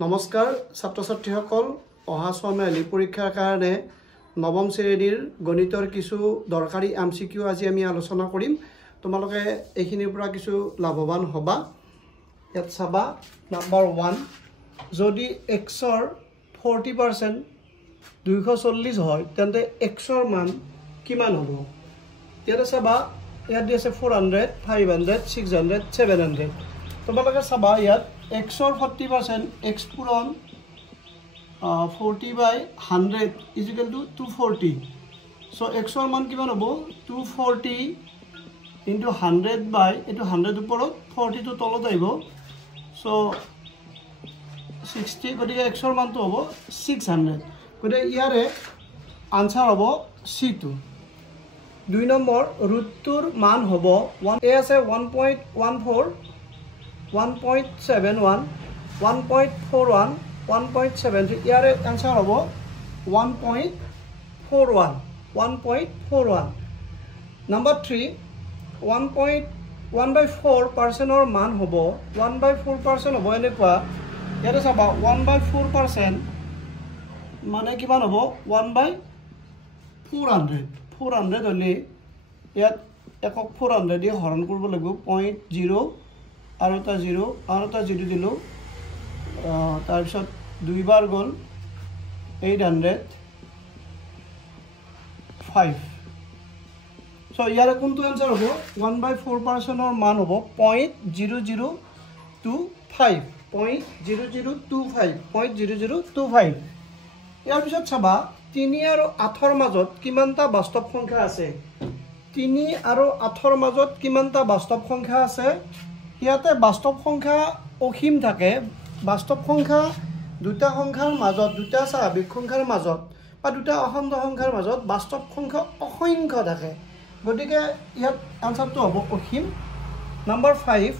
নমস্কাৰ ছাত্ৰ ছাত্ৰীসকল অহা ছমাহিলী পৰীক্ষাৰ কাৰণে নৱম শ্ৰেণীৰ গণিতৰ কিছু দৰকাৰী এমচিকিউ আজি আমি আলোচনা কৰিম তোমালোকে এইখিনিৰ পৰা কিছু লাভৱান হবা ইয়াত চাবা নাম্বাৰ 1 যদি x ৰ 40% 240 হয় তেন্তে x ৰ মান কিমান হ'ব ইয়াত চাবা ইয়াত আছে 400 500 600 700 তোমালোকে চাবা ইয়াত x or 40% x puron 40 by 100 is equal to 240 so x or मान किमान होबो 240 into 100 by into 100 uporo 40 to Talat आइबो so 60 गटिके x or मान तो होबो 600 गटे यारे आंसर होबो C2 2 नम्बर रूट टूर मान होबो 1 a আছে 1.14 1.71 1.41 1.73 ইয়াৰে आंसर হ'ব 1.41 number 3 1.1/4% ৰ মান হ'ব 1/4% হ'ব এনেকুৱা ইয়াৰে চাবা 1/4% মানে কিমান হ'ব 1/400 হলে ইয়াত একক 400 দি হৰণ কৰিব লাগিব 0.0 আৰু এটা 0 দিলো তাৰ পিছত দুই বাৰ গল 805 সো ইয়াৰ কোনটো आंसर হ'ব 1/4% ৰ মান হ'ব 0.0025 ইয়াৰ পিছত চাবা 3 আৰু 8 ৰ মাজত কিমানটা বাস্তৱ সংখ্যা আছে 3 আৰু 8 ৰ মাজত কিমানটা বাস্তৱ সংখ্যা আছে ইয়াতে বাস্তৱ সংখ্যা অসীম থাকে বাস্তৱ সংখ্যা দুটা সংখ্যাৰ মাজত দুটা স্বাভাৱিক সংখ্যাৰ মাজত বা দুটা অখণ্ড সংখ্যাৰ মাজত বাস্তৱ সংখ্যা অসংখ্য থাকে গতিকে ইয়াত আনসাৰটো হ'ব অসীম নাম্বাৰ 5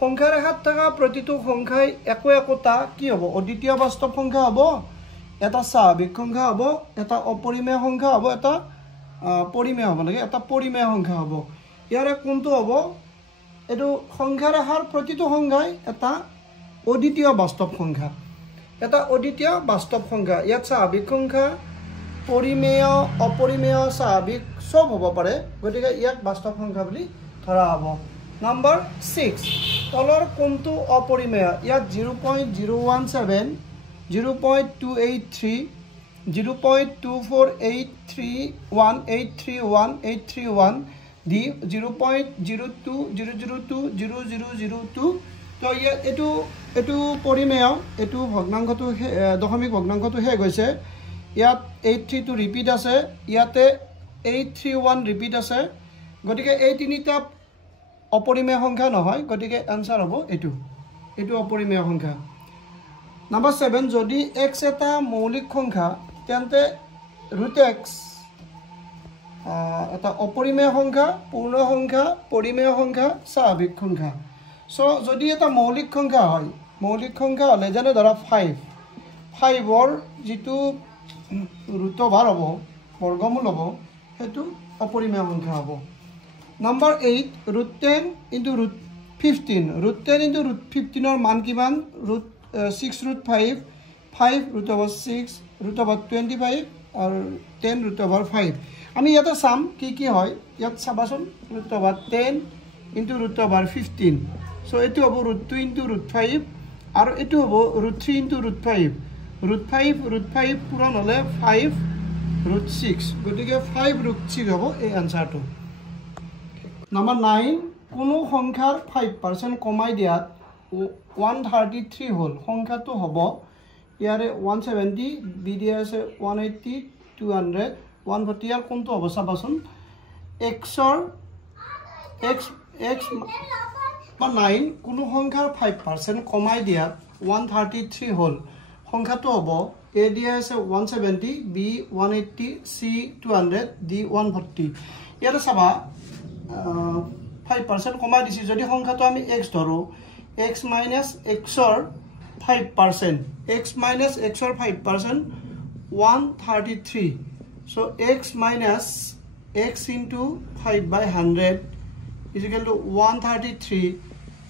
সংখ্যা ৰেখাত থকা প্ৰতিটো সংখ্যাই একোটা কি হ'ব অদ্বিতীয় বাস্তৱ সংখ্যা হ'ব এটা স্বাভাৱিক সংখ্যা হ'ব এটা অপৰিমেয় সংখ্যা হ'ব এটা পৰিমেয় হ'ব লাগে এটা পৰিমেয় সংখ্যা হ'ব ইয়াৰে কোনটো হ'ব এটো সংখ্যা ৰেখাৰ প্ৰতিটো সংখ্যাই এটা অদ্বিতীয় বাস্তৱ সংখ্যা এটা অদ্বিতীয় বাস্তৱ সংখ্যা ইয়াত স্বাভাৱিক সংখ্যা পৰিমেয় অপৰিমেয় স্বাভাৱিক সব হ'ব পাৰে গতিকে ইয়াক বাস্তৱ সংখ্যা বুলি ধৰা হ'ব নাম্বাৰ 6 তলৰ কোনটো অপৰিমেয় ইয়াত 0.017 0.283 0.24831 দি 0.02002 তো এটো পৰিমেয় এটো ভগ্নাংশটো দশমিক ভগ্নাংশটো হে গৈছে ইয়াত 832 ৰিপিট আছে ইয়াতে 831 ৰিপিট আছে গতিকে এই তিনিটা অপৰিমেয় সংখ্যা নহয় গতিকে आंसर হ'ব এটো অপৰিমেয় সংখ্যা নাম্বাৰ 7 যদি x এটা মৌলিক সংখ্যা তেন্তে √x এটা অপৰিমেয় সংখ্যা পূৰ্ণ সংখ্যা পৰিমেয় সংখ্যা স্বাভাৱিক সংখ্যা সো যদি এটা মৌলিক সংখ্যা হয় মৌলিক সংখ্যা হলে যেনে ধৰা 5 ৰ যেটো √ভাৰ হ'ব বৰ্গমূল হ'ব হেতু অপৰিমেয় সংখ্যা হ'ব নাম্বাৰ 8 √10 * √15 √10 * √15 ৰ মান কিমান 6√5 5√6 √25 আৰু 10√5 আমি ইয়াতে চাম কি হয় ইয়াত চাবাচোন √10 * √15 সো এটো হ'ব √2 * √5 আৰু এটো হ'ব √3 * √5 √5 পূৰণ হলে 5√6 গতিকে 5√6 হ'ব এই आंसरটো নাম্বাৰ 9 কোনো সংখ্যাৰ 5% কমাই দিয়াত 133 হল সংখ্যাটো হ'ব ইয়াৰে 170 বি দিয়া আছে 180 200 140 ইয়াৰ কোনটো হ'ব চাবাচোন x বা 9 কোনো সংখ্যাৰ 5% কমাই দিয়াত 133 হল সংখ্যাটো হ'ব a দিয়া আছে 170 b 180 c 200 d 140 ইয়াতে চাবা 5% কমাই দিছি যদি সংখ্যাটো আমি x ধৰো x minus x ৰ 5% x minus x ৰ 5% 133 so x minus x into 5/100 is equal to 133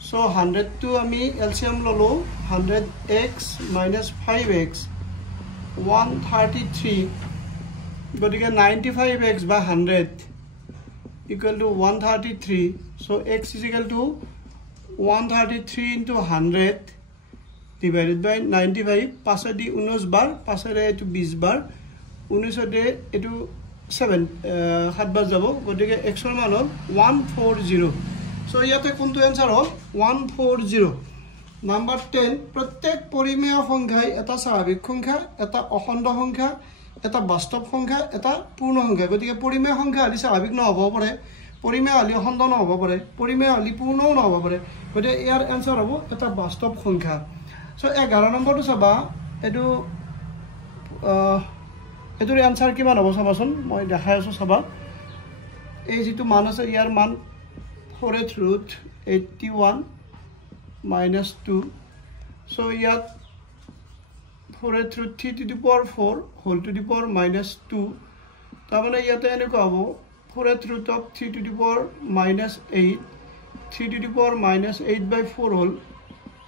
So 100 to ami LCM lolo 100x minus 5x 133 godige 95x by 100 equal to 133. So x is equal to 133 into 100 divided by 95. Passer di 19 bar, passer to 20 bar, 19 de etu 7 7 bar jabo godige x or মান হল 140. So ইয়াতে কোনটো answer হল 140. Number 10 প্রত্যেক পরিমেয় সংখ্যাই এটা স্বাভাবিক সংখ্যা, এটা অখণ্ড সংখ্যা, এটা বাস্তব সংখ্যা, এটা পূর্ণ সংখ্যা। গতিকে পরিমেয় সংখ্যা হলি স্বাভাবিক নহব পারে, পরিমেয় হলি অখণ্ড নহব পারে, পরিমেয় হলি পূর্ণও নহব পারে। গতিকে ইয়াৰ आंसर হব এটা বাস্তব সংখ্যা। সো 11 নম্বৰটো চাবা, এটোৰ आंसर কিমান হ'ব চাবাচোন, মই দেখাই আছো চাবা। এই যেটো মান আছে ইয়াৰ মান 4th root 81 minus 2. So yat 4th root 3 to the power 4 whole to the power minus 2. Tamane yate eneko hobo 4th root of 3 to the power minus 8, 3 to the power minus 8 by 4 whole,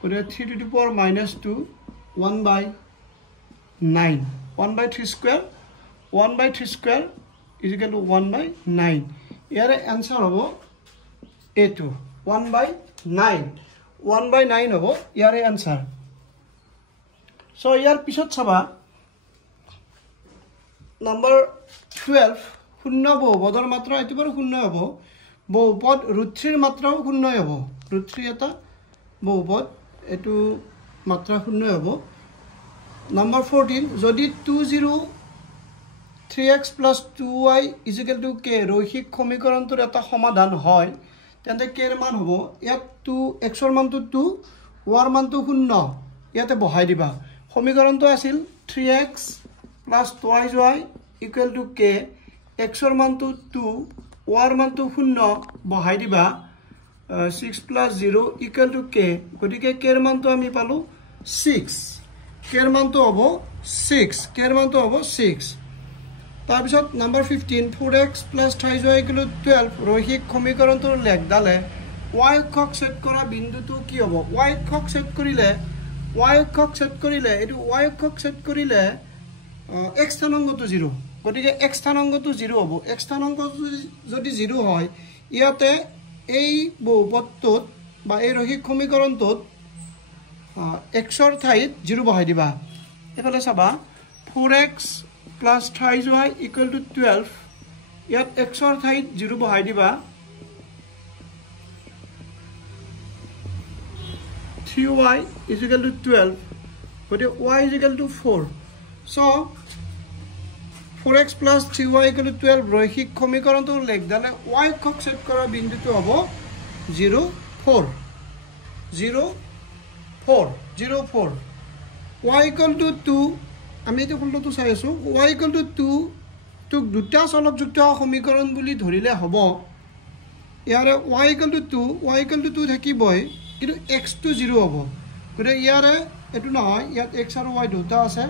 or 3 to the power minus 2, 1 by 9, 1 by 3 square, 1 by 3 square is equal to 1 by 9. Here answer hobo A2, 1 by 9, 1 by 9 hobo here answer. So here pisot chaba number 12 শূন্য বহুপদৰ মাত্ৰা এতিবাৰ শূন্য হ'ব, বহুপদ √3 ৰ মাত্ৰাও শূন্য হ'ব, √3 এটা বহুপদ এটো মাত্ৰা শূন্য হ'ব। নাম্বার 14 যদি 203x plus 2y is equal to k রৈখিক সমীকৰণটোৰ এটা সমাধান হয়, তেন্তে k ৰ মান হ'ব ইয়াত 2x ৰ মানটো 2 y ৰ মানটো 0 ইয়াতে বহাই দিবা। সমীকৰণটো আছিল 3x plus 2y equal to k, x ৰ মানটো 2 y ৰ মানটো 0 বহাই দিবা। 6 plus 0 equal to k, গতিকে k ৰ মানটো আমি পালো 6, k ৰ মানটো হ'ব 6, k ৰ মানটো হ'ব 6। তাৰপিছত number 15 4x plus 3y equal to 12 ৰৈখিক সমীকৰণটোৰ লেখডালে y অক্ষক সেট কৰা বিন্দুটো কি হ'ব? y অক্ষক সেট কৰিলে এটো y অক্ষক সেট কৰিলে x স্থানাংকটো 0, গতিকে x স্থানাংকটো 0 হ'ব। x স্থানাংকটো যদি 0 হয় ইয়াতে এই বহুপদটোত বা এই রৈখিক সমীকৰণটোত x ৰ ঠাইত 0 বহাই দিবা। এফালে চাবা 4x plus 3y equal to 12, ইয়াত x ৰ ঠাইত 0 বহাই দিবা। 3y is equal to 12, গতিকে y is equal to 4. So 4x plus 3y equal to 12 রৈখিক সমীকৰণটোৰ লেখডালে y অক্ষক সেট কৰা বিন্দুটো হ'ব 0 4 0 4 0 4। y equal to 2, আমি এটো ফলটো চাই আছো, y equal to 2 টুক দুটা চলকযুক্ত সমীকৰণ বুলি ধৰিলে হ'ব। ইয়াৰে y equal to 2 থাকিবই, কিন্তু x to 0 হ'ব। গতিকে ইয়াৰে এটো নহয়, ইয়াত x আৰু y দুটা আছে,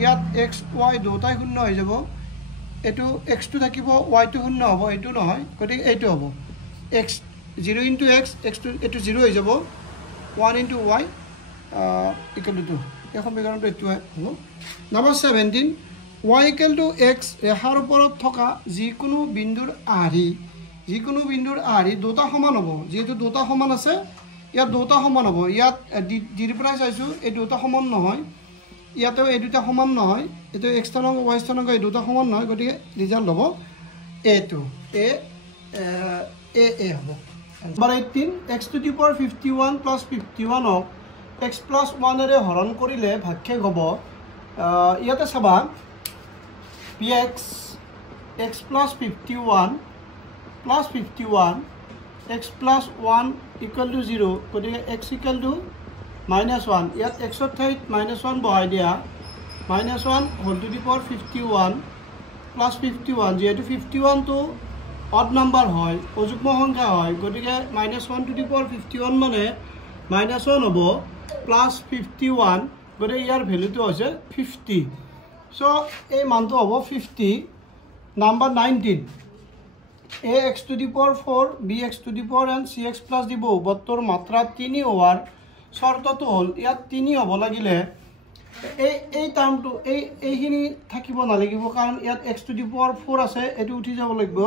ইয়াত x y দুটাই শূন্য হৈ যাব, এটো x to থাকিব y to শূন্য হ'ব, এটো নহয়, গতিকে এইটো হ'ব x 0 into x, x to এটো 0 হৈ যাব, 1 into y equal to 2। এই সমীকৰণটো এটো হ'ব। Number 17 y equal to x ৰেখাৰ ওপৰত থকা যিকোনো বিন্দুৰ আঢ়ি দুটা সমান হ'ব। যেহেতু দুটা সমান আছে ইয়াত দুটা সমান হ'ব, ইয়াত ডিৰ পৰা চাইছো এই দুটা সমান নহয়, ইয়াতেও এই দুটা সমান নহয়, এটো x স্থানাংক y স্থানাংক এই দুটা সমান নহয়, গতিকে ৰিজাল্ট হ'ব a2, a হ'ব। Number 18 x to the power 51 plus 51 ক x plus 1 এৰে হৰণ কৰিলে ভাগশেষ হ'ব। ইয়াতে চাবা px x plus 51 plus 51 x plus 1 equal to 0, গতিকে x equal to -1, ইয়াত x ৰ ঠাইত -1 বহাই দিয়া, -1 whole to the power 51 plus 51, যেহেতু 51 টো অড নাম্বার হয়, অযুগ্ম সংখ্যা হয়, গতিকে -1 to the power 51 মানে -1 হ'ব plus 51, গতিকে ইয়াৰ ভ্যালুটো হৈছে 50। সো এই মানটো হ'ব 50। Number 19 ax to the power 4 bx to the power n cx plus the বহুপদটোৰ মাত্ৰা 3 হোৱাৰ শৰ্তটো হ'ল ইয়াত 3 হ'ব লাগিলে এই টাৰ্মটো এইখিনি থাকিব নালাগিব কাৰণ ইয়াত x to the power 4 আছে এটো উঠি যাব লাগিব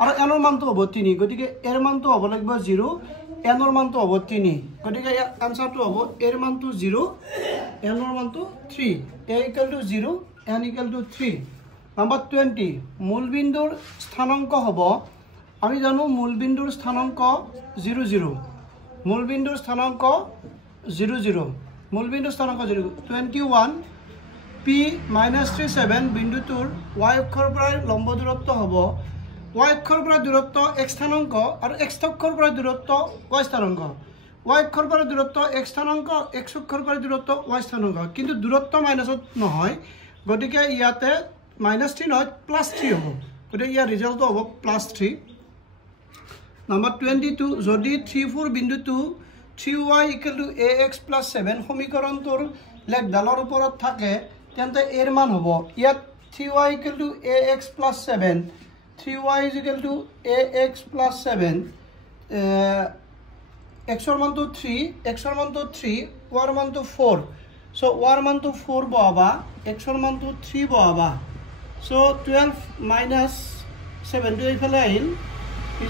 আৰু n ৰ মানটো হ'ব 3 গতিকে এৰ মানটো হ'ব লাগিব 0 n ৰ মানটো হ'ব 3 গতিকে ইয়াত আনসাৰটো হ'ব এৰ মানটো 0 n ৰ মানটো 3 a = 0 n = 3 নাম্বাৰ 20 মূলবিন্দুৰ স্থানাঙ্ক হ'ব আমি জানো মূলবিন্দুৰ স্থানাঙ্ক 0 0 মূলবিন্দুৰ স্থানাঙ্ক 0 0 মূলবিন্দুৰ স্থানাঙ্ক 0 21 p - 37 বিন্দুটোৰ y অক্ষৰ পৰা লম্ব দূৰত্ব হ'ব y অক্ষৰ পৰা দূৰত্ব x স্থানাঙ্ক আৰু x অক্ষৰ পৰা দূৰত্ব y স্থানাঙ্ক y অক্ষৰ পৰা দূৰত্ব x স্থানাঙ্ক x অক্ষৰ পৰা দূৰত্ব y স্থানাঙ্ক কিন্তু দূৰত্ব মাইনাসত নহয় গতিকে ইয়াতে -3 নহয় +3 হ'ব গতিকে ইয়াৰ ৰিজাল্টটো হ'ব +3 নাম্বার 22 যদি 3 4 বিন্দুটো 3y = ax + 7 সমীকৰণটোৰ লেখডালৰ ওপৰত থাকে তেন্তে এৰ মান হ'ব ইয়াত 3y = ax + 7 3y = ax + 7 x ৰ মানটো 3 x ৰ মানটো 3 y ৰ মানটো 4 সো y ৰ মানটো 4 বহাবা x ৰ মানটো 3 বহাবা সো 12 - 7 টো এইফালে আহিল =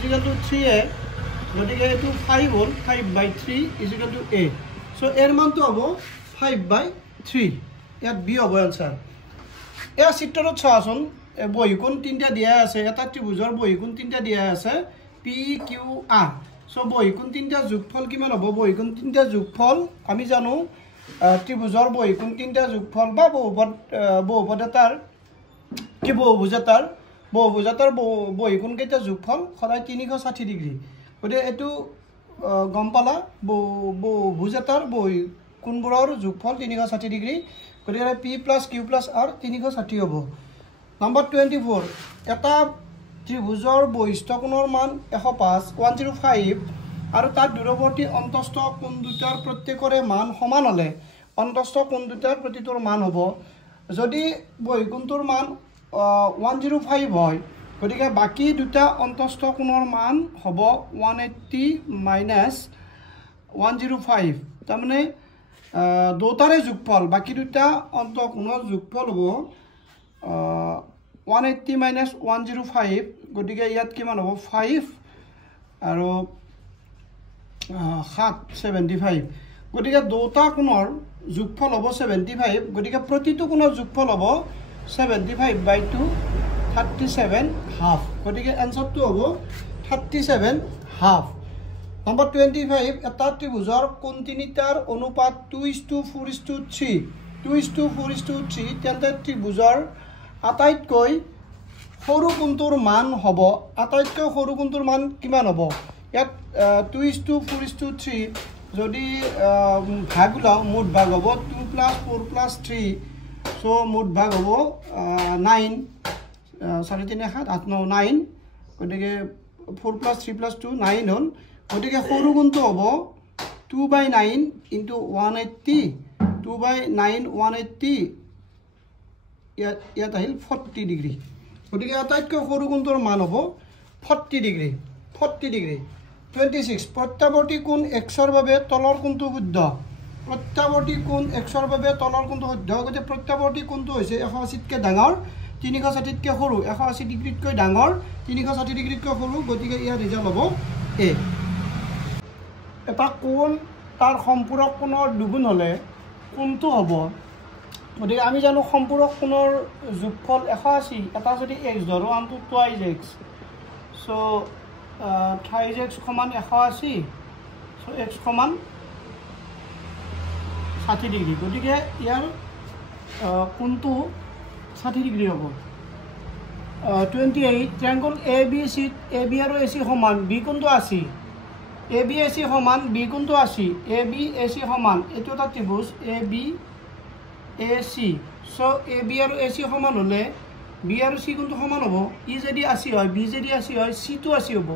3a গতিকে এটো 5 হ'ল 5/3 = a সো এৰ মানটো হ'ব 5/3 ইয়াত b হ'ব আনসাৰ এয়া চিত্ৰত চাওঁচোন বহিকোণ তিনটা দিয়া আছে এটা ত্ৰিভুজৰ বহিকোণ তিনটা দিয়া আছে p q r সো বহিকোণ তিনটা যোগফল কিমান হ'ব বহিকোণ তিনটা যোগফল আমি জানো ত্ৰিভুজৰ বহিকোণ তিনটা যোগফল বা বহুপদ এটাৰ কি বহুভুজ এটাৰ বহিকোণ কেইটা যোগফল সদায় 360 ডিগ্ৰী গতিকে এটো গম পালা বহুভুজ এটাৰ বহিকোণবোৰৰ যোগফল 360 ডিগ্ৰী গতিকে p + q + r 360 হ'ব নাম্বাৰ 24 এটা ত্ৰিভুজৰ বহিস্থ কোণৰ মান 105 আৰু তাৰ দূৰৱৰ্তী অন্তস্থ কোণ দুটাৰ প্ৰত্যেকৰে মান সমান হ'লে অন্তস্থ কোণ দুটাৰ প্ৰতিটোৰ মান হ'ব যদি বহিকোণটোৰ মান 105 হয় গতিকে বাকি দুটা অন্তস্থ কোণৰ মান হ'ব 180 - 105 তাৰমানে দুটাৰে যোগফল বাকি দুটা অন্তঃকোণৰ যোগফল হ'ব 180 - 105 গতিকে ইয়াত কিমান হ'ব 5 আৰু 7 75 গতিকে দুটা কোণৰ যোগফল হ'ব 75 গতিকে প্ৰতিটো কোণৰ যোগফল হ'ব 75/2 37.5 গতিকে আনসাৰটো হ'ব 37.5 নাম্বাৰ 25 এটা ত্ৰিভুজৰ কোণ তিনিটাৰ অনুপাত 2:4:3 2:4:3 তেন্তে ত্ৰিভুজৰ আটাইতকৈ সৰু কোণটোৰ মান হ'ব আটাইতকৈ সৰু কোণটোৰ মান কিমান হ'ব ইয়াত 2:4:3 যদি ভাগ লওঁ মুঠ ভাগ হ'ব 2 + 4 + 3 সো মুঠ ভাগ হ'ব 9 4 3 7 8 9 9 গতিকে 4 + 3 + 2 9 হ'ল গতিকে সৰু কোণটো হ'ব 2/9 × 180 2/9 180 ইয়াত আহিল 40 ডিগ্ৰী গতিকে আটাইতকৈ সৰু কোণটোৰ মান হ'ব 40 ডিগ্ৰী 26 প্ৰত্যাৱৰ্তী কোণ x ৰ বাবে তলৰ কোণটো শুদ্ধ প্ৰত্যাৱৰ্তী কোণ x ৰ বাবে তলৰ কোণটো শুদ্ধ গতিকে প্ৰত্যাৱৰ্তী কোণটো হৈছে 180 তকৈ ডাঙৰ 360 তকৈ সৰু 180 ডিগ্ৰীতকৈ ডাঙৰ 360 ডিগ্ৰীতকৈ সৰু গতিকে ইয়াৰ ৰিজাল্ট হ'ব a এটা কোণ তাৰ সম্পূৰক কোণৰ দুগুণ হ'লে কোণটো হ'ব গতিকে আমি জানো সম্পূৰক কোণৰ যোগফল 180 এটা যদি x ধৰো আনটো 2x so 3x = 180 so x = 60 degree গতিকে ইয়াৰ কোণটো 60 ডিগ্ৰী হ'ব 28 ট্ৰায়াঙ্গল ABC AB আৰু AC সমান B কোণটো 80 AB AC সমান B কোণটো 80 AB AC সমান এটো এটা ত্ৰিভুজ AB AC সো AB আৰু AC সমান হ'লে B আৰু C কোণটো সমান হ'ব ই যদি 80 হয় B যদি 80 হয় C টো 80 হ'ব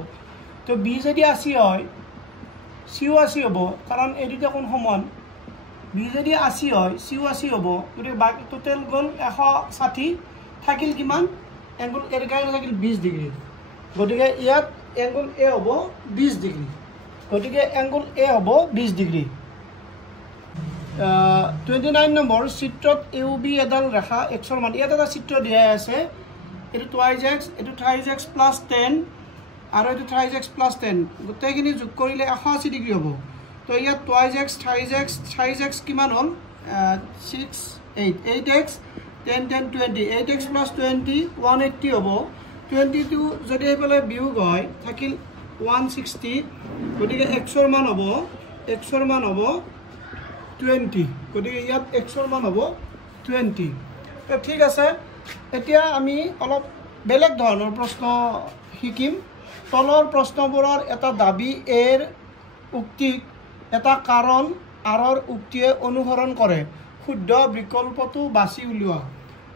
তো B যদি 80 হয় C ও 80 হ'ব কাৰণ এই দুটা কোণ সমান B যদি 80 হয় C ও 80 হ'ব গতিকে বাকি টোটাল গ'ল 160 থাকিল কিমান এংগল এৰ কাৰণে থাকিল 20 ডিগ্ৰী গতিকে ইয়াত এংগল এ হ'ব 20 ডিগ্ৰী গতিকে এংগল এ হ'ব 20 ডিগ্ৰী 29 নম্বৰ চিত্ৰত ইউ বি এডাল ৰেখা এক্সৰ মান ইয়াত এটা চিত্ৰ দিয়া আছে এটো টুৱাইজ এক্স এটো থ্ৰাইজ এক্স প্লাস 10 আৰু এটো থ্ৰাইজ এক্স প্লাস 10 গোটেইখিনি যোগ কৰিলে 180 ডিগ্ৰী হ'ব তো ইয়াত টুৱাইজ এক্স থ্ৰাইজ এক্স কিমান হ'ল 6 8 8x 10 10 20 8x plus 20 180 হ'ব 22 যদি এইফালে বিয়োগ হয় থাকিল 160 গতিকে xৰ মান হ'ব 20 গতিকে ইয়াত xৰ মান হ'ব 20 তো ঠিক আছে এতিয়া আমি অলপ বেলেগ ধৰণৰ প্ৰশ্ন শিকিম তলৰ প্ৰশ্নবোৰৰ এটা দাবী এৰ উক্তিক এটা কাৰণ আৰৰ উক্তিয়ে অনুসৰণ কৰে শুদ্ধ বিকল্পটো বাছি উলিওৱা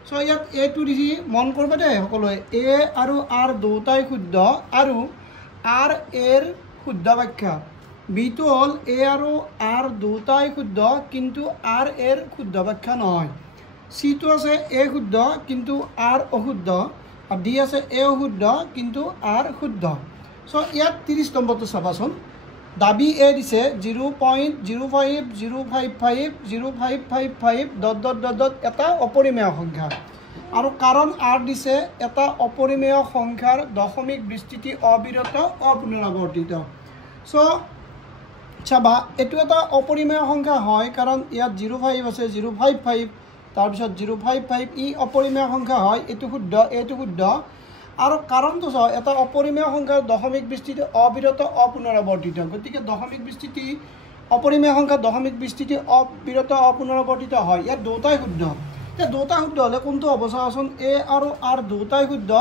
সো ইয়াত এ টু দিছি মন কৰবা দে সকলোৱে এ আৰু আৰ দুটাই শুদ্ধ আৰু আৰ এৰ শুদ্ধ ব্যাখ্যা বি টু হল এ আৰু আৰ দুটাই শুদ্ধ কিন্তু আৰ এৰ শুদ্ধ ব্যাখ্যা নহয় সি টু আছে এ শুদ্ধ কিন্তু আৰ অশুদ্ধ আৰু ডি আছে এ অশুদ্ধ কিন্তু আৰ শুদ্ধ সো ইয়াত 30 নম্বৰটো চাবাচোন দাবী এ দিছে 0.0550555 এটা অপৰিমেয় সংখ্যা আৰু কাৰণ আৰ দিছে এটা অপৰিমেয় সংখ্যাৰ দশমিক বিস্তৃতি অবিৰত অপুনৰাবৰ্তিত সো চাবা এটো এটা অপৰিমেয় সংখ্যা হয় কাৰণ ইয়াত 05 আছে 055 তাৰপিছত 055 ই অপৰিমেয় সংখ্যা হয় এটো শুদ্ধ আৰু কাৰণটো চাও এটা অপৰিমেয় সংখ্যাৰ দশমিক বিস্তৃতি অবিৰত অপুনৰাবৰ্তিত গতিকে দশমিক বিস্তৃতি অপৰিমেয় সংখ্যাৰ দশমিক বিস্তৃতি অবিৰত অপুনৰাবৰ্তিত হয় ইয়াত দুটাই শুদ্ধ দুটাই শুদ্ধ হলে কোনটো হ'ব চাওচোন এ আৰু আৰ দুটাই শুদ্ধ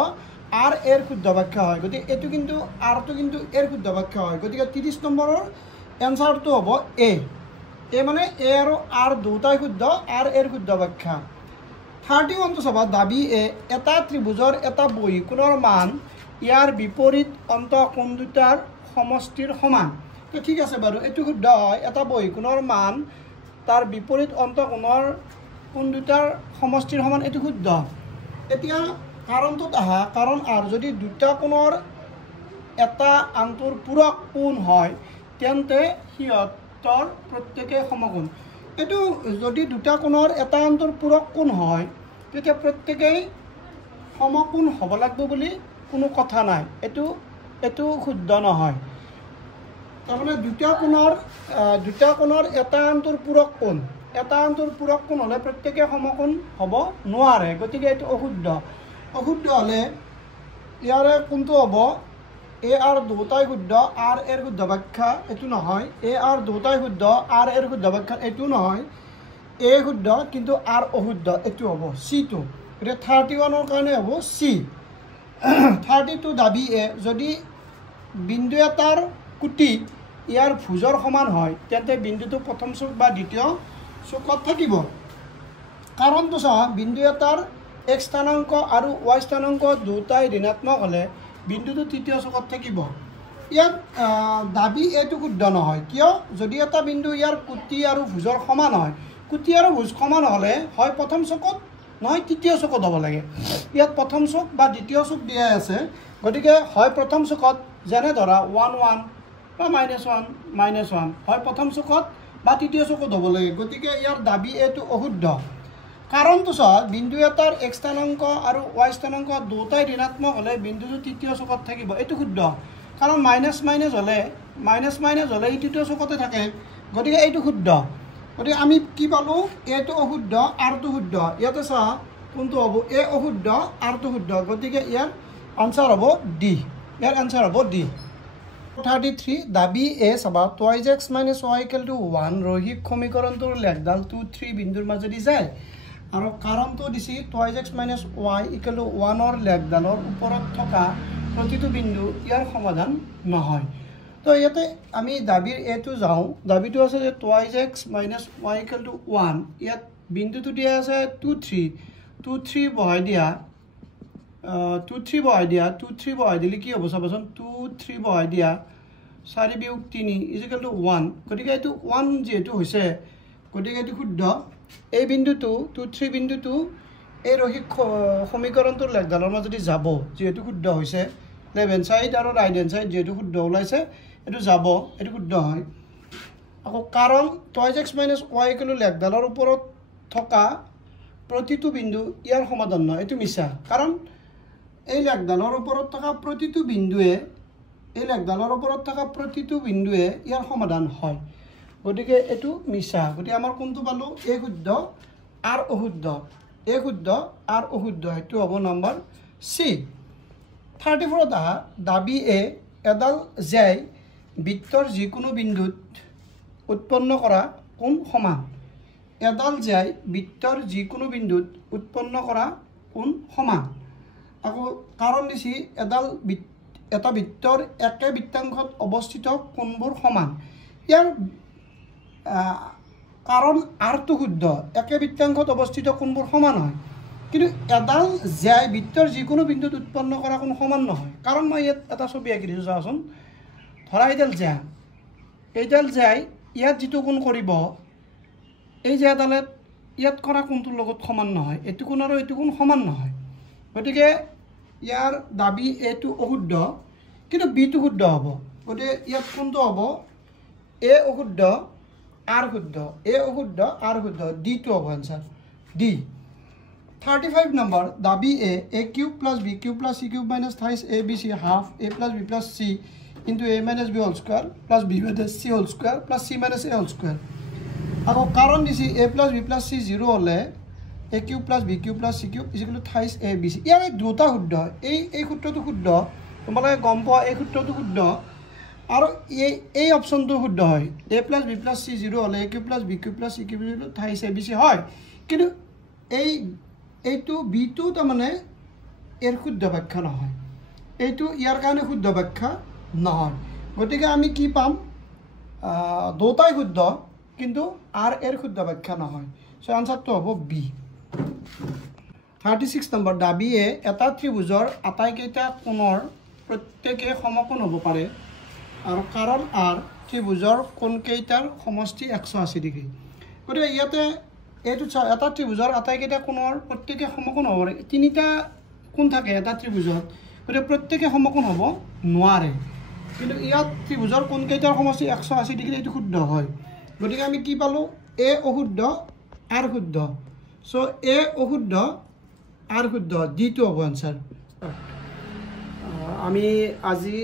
আৰ এৰ শুদ্ধ ব্যাখ্যা হয় গতিকে এটো কিন্তু আৰটো কিন্তু এৰ শুদ্ধ ব্যাখ্যা হয় গতিকে 30 নম্বৰৰ এনসাৰটো হ'ব এ মানে এ আৰু আৰ দুটাই শুদ্ধ আৰ এৰ শুদ্ধ ব্যাখ্যা 31 টো চাবা দাবী এ এটা ত্ৰিভুজৰ এটা বহিকোণৰ মান ইয়াৰ বিপৰীত অন্তঃকোণ দুটাৰ সমষ্টিৰ সমান তো ঠিক আছে বাৰু এটো শুদ্ধ হয় এটা বহিকোণৰ মান তাৰ বিপৰীত অন্তঃকোণৰ কোণ দুটাৰ সমষ্টিৰ সমান এটো শুদ্ধ এতিয়া কাৰণটোত আহা কাৰণ আৰ যদি দুটা কোণৰ এটা আনটোৰ পূৰক কোণ হয় তেন্তে হিয়তৰ প্ৰত্যেকে সমকোণ এটো যদি দুটা কোণৰ এটা আনটোৰ পূৰক কোণ হয় তেতিয়া প্ৰত্যেকেই সমকোণ হ'ব লাগিব বুলি কোনো কথা নাই এটো শুদ্ধ নহয় তাৰমানে দুটা কোণৰ এটা আনটোৰ পূৰক কোণ হলে প্ৰত্যেকে সমকোণ হ'ব নোৱাৰে গতিকে এটো অশুদ্ধ হলে ইয়াৰে কোনটো হ'ব এ আৰ দুটাই শুদ্ধ আৰ এৰ শুদ্ধ ব্যাখ্যা এটো নহয় এ আৰ দুটাই শুদ্ধ আৰ এৰ শুদ্ধ ব্যাখ্যা এটো নহয় এ শুদ্ধ কিন্তু আৰ অশুদ্ধ এটো হ'ব সি টু এটা 31 ৰ কাৰণে হ'ব সি 32 দাবী এ যদি বিন্দু এটাৰ কুটি ইয়াৰ ভুজৰ সমান হয় তেন্তে বিন্দুটো প্ৰথম চুক বা দ্বিতীয় চুকত থাকিব কাৰণটো চাও বিন্দু এটাৰ x স্থানাংক আৰু y স্থানাংক দুটাই ঋণাত্মক হলে বিন্দুটো তৃতীয় চুকত থাকিব ইয়াত দাবী এটো শুদ্ধ নহয় কিয় যদি এটা বিন্দু ইয়াৰ কুটি আৰু ভুজৰ সমান হয় কুটি আৰু ভুজ সমান হলে হয় প্ৰথম চুকত নহয় তৃতীয় চুকত হ'ব লাগে ইয়াত প্ৰথম চুক বা দ্বিতীয় চুক দিয়া আছে গতিকে হয় প্ৰথম চুকত যেনে ধৰা 1 1 বা -1 হয় প্ৰথম চুকত বা তৃতীয় চুকত হ'ব লাগে গতিকে ইয়াৰ দাবী এটো অশুদ্ধ কাৰণটো চাও বিন্দু এটাৰ x স্থানাংক আৰু y স্থানাংক দুটাই ঋণাত্মক হলে বিন্দুটো তৃতীয় চুকত থাকিব এটো শুদ্ধ কাৰণ মাইনাস হলে ই তৃতীয় চুকতে থাকে গতিকে এইটো শুদ্ধ গতিকে আমি কি পালো এটো অশুদ্ধ আৰটো শুদ্ধ ইয়াতে চা কোনটো হ'ব এ অশুদ্ধ আৰটো শুদ্ধ গতিকে ইয়াৰ আনসাৰ হ'ব ডি 33 দাবী এ চাবা 2x - y = 1 ৰৈখিক সমীকৰণটোৰ লেখডাল 2 3 বিন্দুৰ মাজেদি যায় আৰু কাৰণটো দিছি 2x - y = 1 ৰ লেখডালৰ ওপৰত থকা প্ৰতিটো বিন্দু ইয়াৰ সমাধান নহয় তো ইয়াতে আমি দাবীৰ এটো যাও দাবীটো আছে যে 2x - y = 1 ইয়াত বিন্দুটো দিয়া আছে 2 3 বহাই দিয়া 2 3 বহাই দিলে কি হ'ব চাবাচোন 2 3 বহাই দিয়া 4 বিয়োগ 3 = 1 গতিকে এটো 1 যেটো হৈছে গতিকে এটো শুদ্ধ এই বিন্দুটো 2 3 বিন্দুটো এই ৰৈখিক সমীকৰণটোৰ লেখডালৰ মাজেদি যাব যেটো শুদ্ধ হৈছে লেফ্ট হেণ্ড চাইড আৰু ৰাইট হেণ্ড চাইড যিহেতু শুদ্ধ ওলাইছে এইটো যাব, এইটো শুদ্ধ হয়। আকৌ কাৰণ 2x - y = লেখডালৰ ওপৰত থকা প্ৰতিটো বিন্দু ইয়াৰ সমাধান নহয়, এইটো মিছা। কাৰণ এই লেখডালৰ ওপৰত থকা প্ৰতিটো বিন্দুৱে ইয়াৰ সমাধান হয়, গতিকে এইটো মিছা। গতিকে আমাৰ কোনটো পালোঁ? এ শুদ্ধ আৰ অশুদ্ধ, এ শুদ্ধ আৰ অশুদ্ধ, সেইটো হ'ব নম্বৰ চি। 34ত আহা, দাবী এ এডাল জেই বৃত্তৰ যিকোনো বিন্দুত উৎপন্ন কৰা কোণ সমান। এডাল জেই বৃত্তৰ যিকোনো বিন্দুত উৎপন্ন কৰা কোণ সমান। আকৌ কাৰণ দিছি এটা বৃত্তৰ একে বৃত্তাংশত অৱস্থিত কোণবোৰ সমান। ইয়াৰ কাৰণ আৰটো শুদ্ধ, একে বৃত্তাংশত অৱস্থিত কোণবোৰ সমান হয়, কিন্তু এডাল জেই বৃত্তৰ যিকোনো বিন্দুত উৎপন্ন কৰা কোণ সমান নহয়। কাৰণ মই ইয়াত এটা ছবি আঁকি দিছোঁ, চাওঁচোন। ধৰা এইডাল জেই ইয়াত যিটো কোণ কৰিব, এই জেইডালে ইয়াত কৰা কোণটোৰ লগত সমান নহয়, এইটো কোণ আৰু এইটো কোণ সমান নহয়। গতিকে ইয়াৰ দাবী এটো অশুদ্ধ, কিন্তু বিটো শুদ্ধ হ'ব। গতিকে ইয়াত কোনটো হ'ব? এ অশুদ্ধ আৰ শুদ্ধ, এ অশুদ্ধ আৰ শুদ্ধ, ডিটো হ'ব এনচাৰ, ডি। 35 নম্বৰ, দাবী A cube plus B cube plus C cube minus 28 A B C half A plus B plus C into A minus B whole square plus B minus C whole square plus C minus A whole square. আকৌ কাৰণ দিছে A plus B plus C 0 হ'লে A cube plus B cube plus C cube = 28 A B C. ইয়াৰ দুটা শুদ্ধ, এই সূত্ৰটো শুদ্ধ, তোমালোকে গম পোৱা এই সূত্ৰটো শুদ্ধ, আৰু এই অপশ্যনটো শুদ্ধ হয়। A plus B plus C 0 হ'লে A cube plus B cube plus C cube = 28 A B C হয়, কিন্তু এইটো বিটো তাৰমানে এৰ শুদ্ধ ব্যাখ্যা নহয়, এইটো ইয়াৰ কাৰণে শুদ্ধ ব্যাখ্যা নহয়। গতিকে আমি কি পাম? দুটাই শুদ্ধ, কিন্তু আর এর শুদ্ধ ব্যাখ্যা নহয়। সো আনসারটো হ'ব বি। 36 নম্বৰ, দাবী এ এটা ত্ৰিভুজৰ আটাইকেইটা কোণৰ প্ৰত্যেকে সমকোণ হ'ব পাৰে, আৰু কাৰণ আৰ ত্ৰিভুজৰ কোণকেইটাৰ সমষ্টি 180 ডিগ্ৰী। গতিকে ইয়াতে এইটো এটা ত্ৰিভুজৰ আটাইকেইটা কোণৰ প্ৰত্যেকে সমকোণ হ'ব পাৰে। তিনিটা কোণ থাকে এটা ত্ৰিভুজত, গতিকে প্ৰত্যেকে সমকোণ হ'ব নোৱাৰে, কিন্তু ইয়াত ত্ৰিভুজৰ কোণকেইটাৰ সমষ্টি 180 ডিগ্ৰী, এইটো শুদ্ধ হয়। গতিকে আমি কি পালোঁ? এ অশুদ্ধ আৰ শুদ্ধ, সো এ অশুদ্ধ আৰ শুদ্ধ, ডিটো হ'ব এনচাৰ। আমি আজি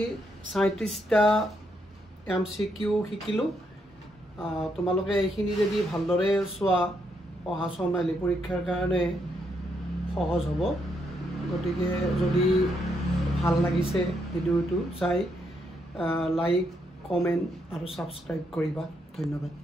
37টা MCQ শিকিলোঁ। তোমালোকে এইখিনি যদি ভালদৰে চোৱা, অহা ছমাহিলী পৰীক্ষাৰ কাৰণে সহজ হ'ব। গতিকে যদি ভাল লাগিছে ভিডিঅ'টো চাই লাইক, কমেণ্ট আৰু ছাবস্ক্ৰাইব কৰিবা। ধন্যবাদ।